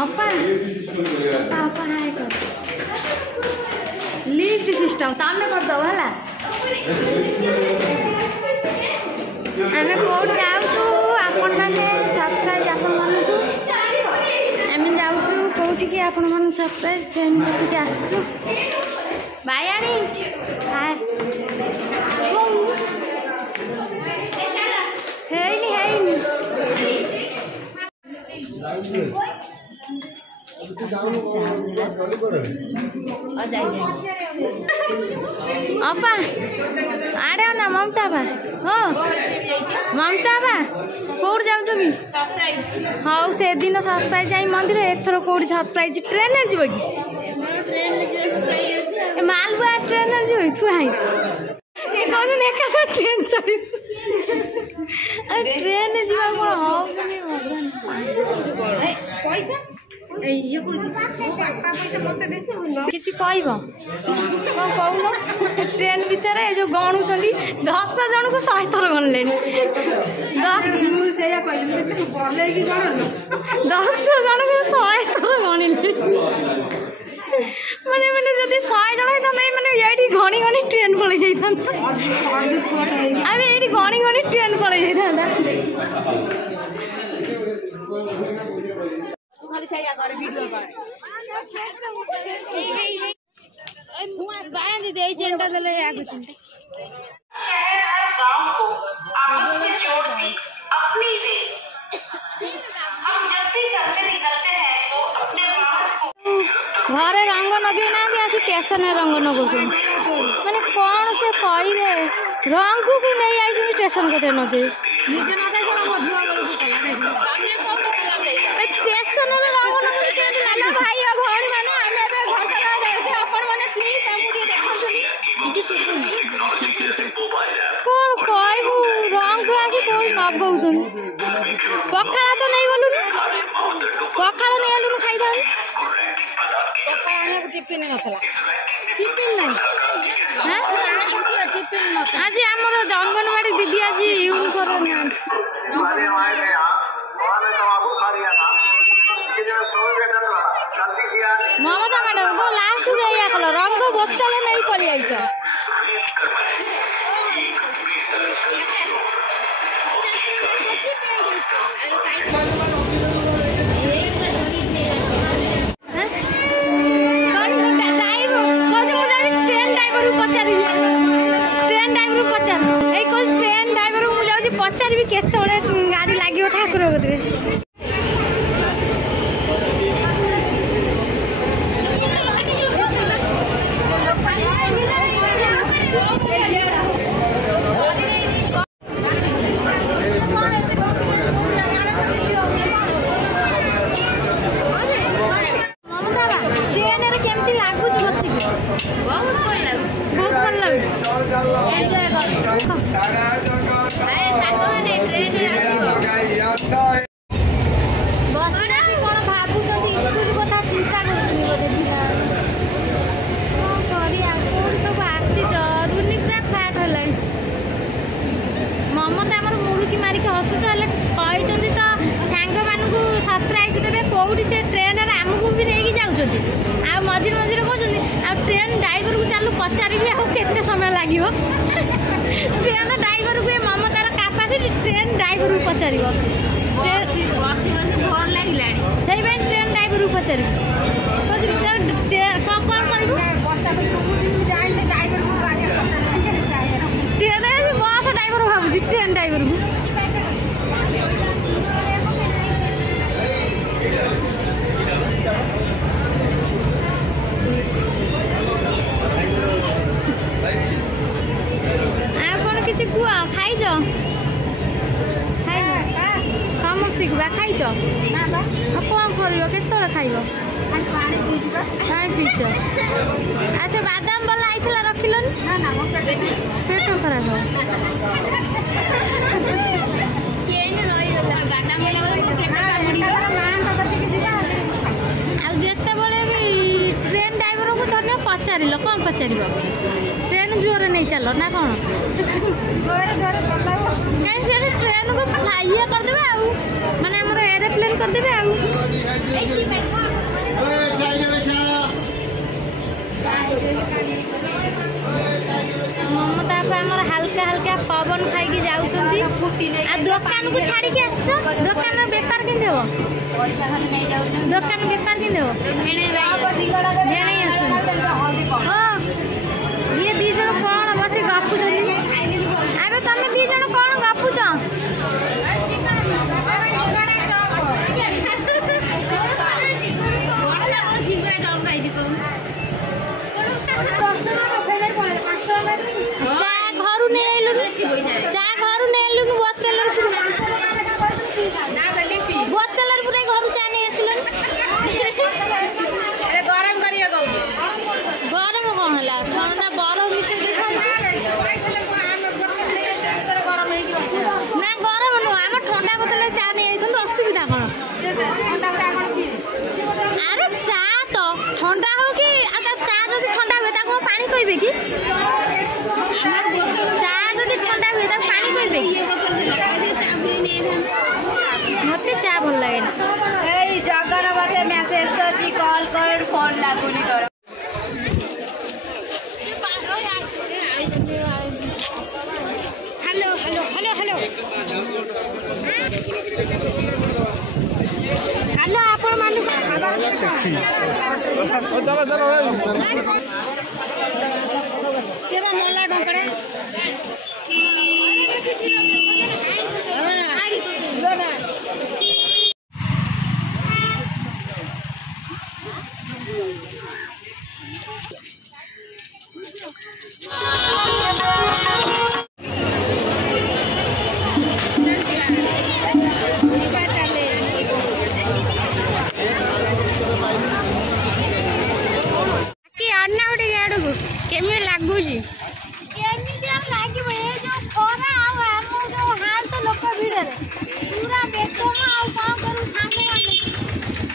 अपा अपा हाय कर लिफ्ट सिस्टम तमें करदे है आम कौट जाऊँ आपण मैंने सरप्राइज आपण मानू आम जाऊँ कौटिकी आपण मान सरप्राइज ट्रेन कटिके आसचु बायाणी हाय अपा आड़े ना ममता बा हो ममता बा कौट जाऊँ कि हाँ से दिन सरप्राइज आई मंदिर एथर कौट सरप्राइज ट्रेन जी कि मालबुआ ट्रेन जी थुआई ट्रेन चढ़ी ट्रेन जा किसी कह कौन ट्रेन विषय जो गणुंट 10 जन को 100 थर गणले 10 जन को 100 थर गणिले मैंने मैंने जब 100 जन होता मैंने ये घणी घणी ट्रेन पलि जाता आम ये घणी घणी ट्रेन पलि जाता घरे रंग नगे ना आसी स्टेशन रंग नगो मैंने कौन से कहे रंग को नहीं आई स्टेशन को नगे स्टेशन रंग भाई भौणी मैंने कौन कहू रंग आसी कौन नगौ पखाड़ तो नहीं गलु पखाड़ नहीं गलु खाई टिफिन नथला टिफिन नहीं आज आमर अंगनवाड़ी दीदी आज यूनिफॉर्म ममता मैडम तो लास्ट जाइया कल रंग बोतल नहीं पलि आई पचार भी केत गाड़ी लगे ठाकुर ममता आम मुड़की मारिक हसुच कहते तो सांग मानू सरप्राइज देवे कौटी से ट्रेन आमको भी नहीं जाऊँ मझे मझे कहते ट्रेन ड्राइवर को चलू पचारि के समय लगे ट्रेन ड्राइवर को ममतार कैपेसिटी ट्रेन ड्राइवर को पचार से ट्रेन ड्राइवर को पचार कौन कर बस ड्राइवर भावुँ ट्रेन ड्राइवर को कौन किसी कुह खाई समस्त खाई कौन कर खाइब पानी पीच अच्छा बादाम वाला आई रखिलन पेट खराब आते भी ट्रेन ड्राइवर को धर पचार कौन पचार ट्रेन जोर नहीं चल ना कौन कहीं ट्रेन को ये करदे माने एरोप्लेन करदे ममता आमर हल्का हल्का पवन खाई जाऊँगी दुकान को छाड़ी आस दुकान बेपार के दुकान बेपार के ये दी जन कौन बस गपुच अबे तुम दी जन कौन गपुच अरे चा तो ठंडा हो कि चा जो ठंडा हुए पानी कहबे कि चा जो ठंडा हुए पानी कहबे मत चा भल लगे जगन मत मेसेज कर कॉल कर फोन लगुनी कर hello hello hello hello hello आपण मानु चलो चलो सेवा मोला डंकड़े केमी लगुच केमी लगे ये जो खरा हाल तो लोक भिड़ पूरा बेटम कौन करूँ सांग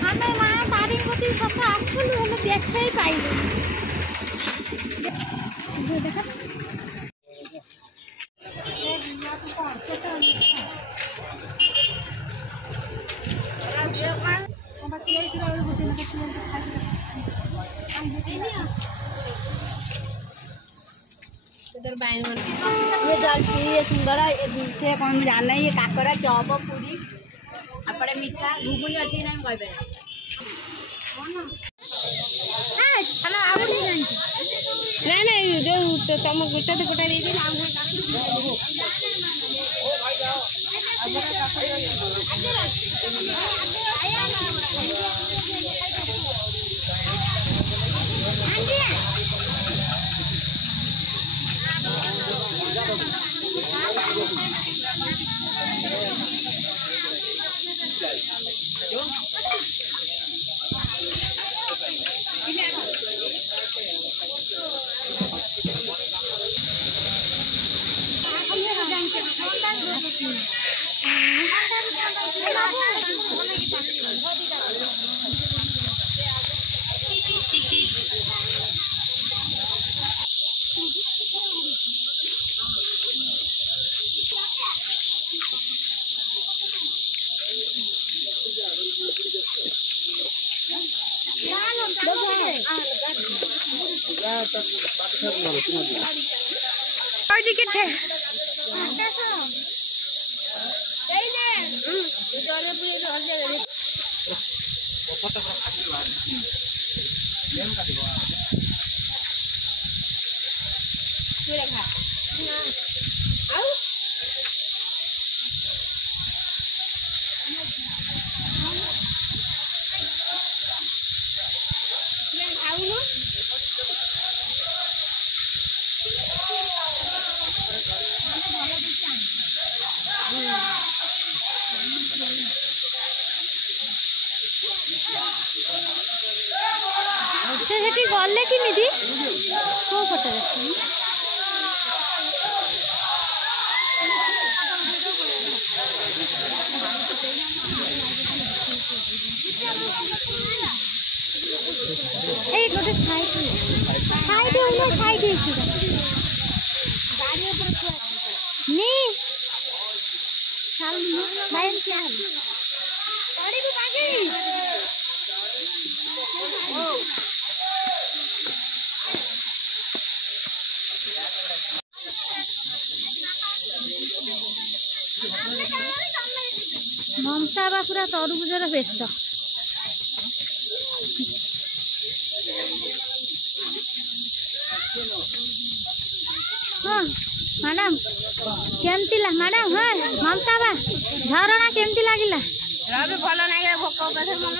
आम माँ तारी प्रति सत आसलु देखे पाइल ये जल्दी ये सिंगड़ा से कौन जाना ये काकड़ा चौप पूरी अपने मीठा घुगुनी अच्छी नहीं कहबे नहीं नहीं जो तुम गुटा तो गुटा नहीं से गले किमिति को पटे ए गोटे साइड होलो साइड हेछि गाड़ी ऊपर छुआ नी चल भाई क्या गाड़ी को भागी बाबा पूरा तरबुजर बेस्ट। हाँ मैडम केमती मैडम हाँ ममता बा झरणा केमती लगिला भल ना भोक मन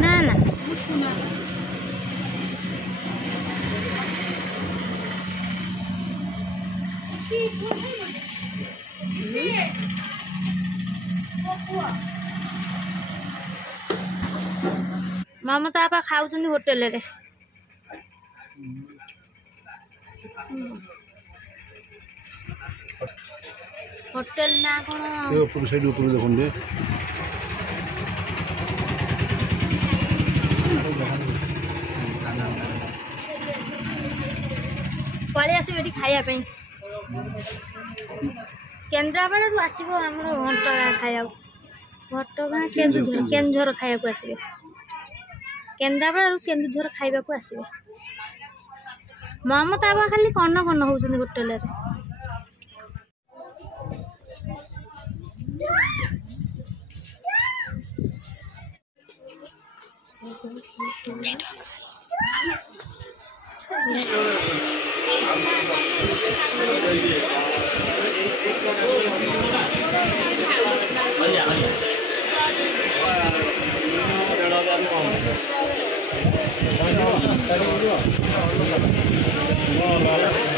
ना ना ममता बापा खाऊं होटेल रे होटेल ना कौन ऊपर साइड ऊपर देखते पलि आसो ये खायापी केन्द्रापड़ा आसो आम घंटा खाया घटगाँ केन्दुझर खाया आसवे केन्द्रापड़ा केन्दुझर खाइबा को आसवे ममता बाबा खाली कन कन होउछन होटेल रे हैं।